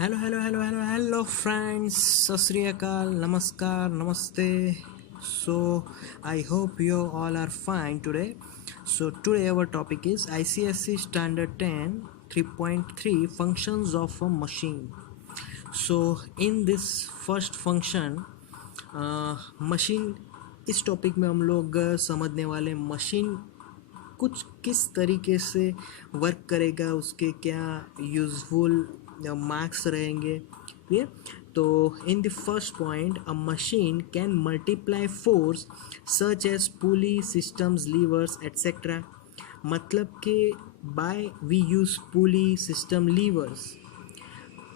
Hello friends, सत श्री अकाल, नमस्कार, नमस्ते. So I hope you all are fine today. So today our topic is ICSE Standard 10 3.3 functions of a machine. So in this first function machine, इस topic में हम लोग समझने वाले मशीन कुछ किस तरीके से वर्क करेगा, उसके क्या यूजफुल मार्क्स रहेंगे. ये तो in the first point, a machine can multiply force such as pulley systems levers et cetera. मतलब कि by we use pulley system levers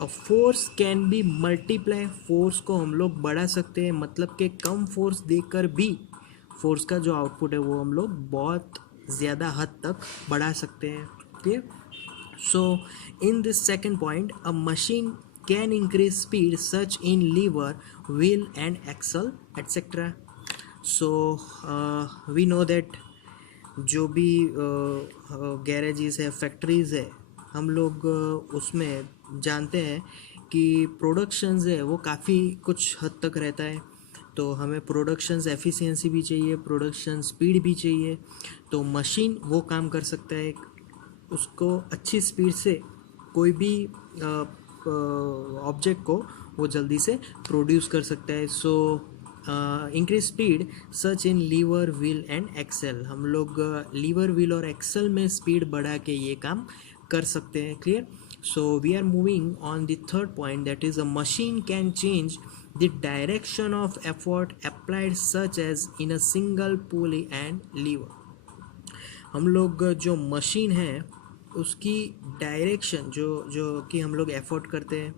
a force can be multiply. Force को हम लोग बढ़ा सकते हैं, मतलब कि कम फोर्स देकर भी फोर्स का जो आउटपुट है वो हम लोग बहुत ज़्यादा हद तक बढ़ा सकते हैं. ठीक. So in this second point, a machine can increase speed such in lever wheel and axle etcetera. So we know that जो भी गैरेजेस है, फैक्ट्रीज़ है, हम लोग उसमें जानते हैं कि प्रोडक्शंस है वो काफ़ी कुछ हद तक रहता है. तो हमें प्रोडक्शंस एफिशिएंसी भी चाहिए, प्रोडक्शन स्पीड भी चाहिए. तो मशीन वो काम कर सकता है, उसको अच्छी स्पीड से कोई भी ऑब्जेक्ट को वो जल्दी से प्रोड्यूस कर सकता है. So increase speed such in lever wheel and axle. हम लोग लीवर व्हील और एक्सेल में स्पीड बढ़ा के ये काम कर सकते हैं. Clear. So we are moving on the third point, that is a machine can change the direction of effort applied such as in a single pulley and lever. हम लोग जो मशीन है उसकी डायरेक्शन जो कि हम लोग एफर्ट करते हैं,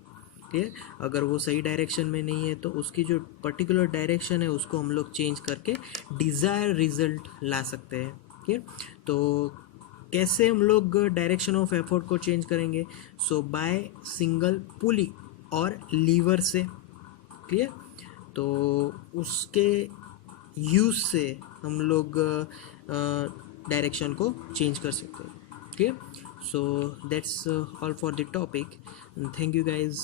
ठीक है, अगर वो सही डायरेक्शन में नहीं है तो उसकी जो पर्टिकुलर डायरेक्शन है उसको हम लोग चेंज करके डिज़ायर रिजल्ट ला सकते हैं. ठीक है. तो कैसे हम लोग डायरेक्शन ऑफ एफर्ट को चेंज करेंगे? सो बाय सिंगल पुली और लीवर से. क्लियर. तो उसके यूज़ से हम लोग डायरेक्शन को चेंज कर सकते हैं. ठीक है. So that's all for the topic. Thank you guys.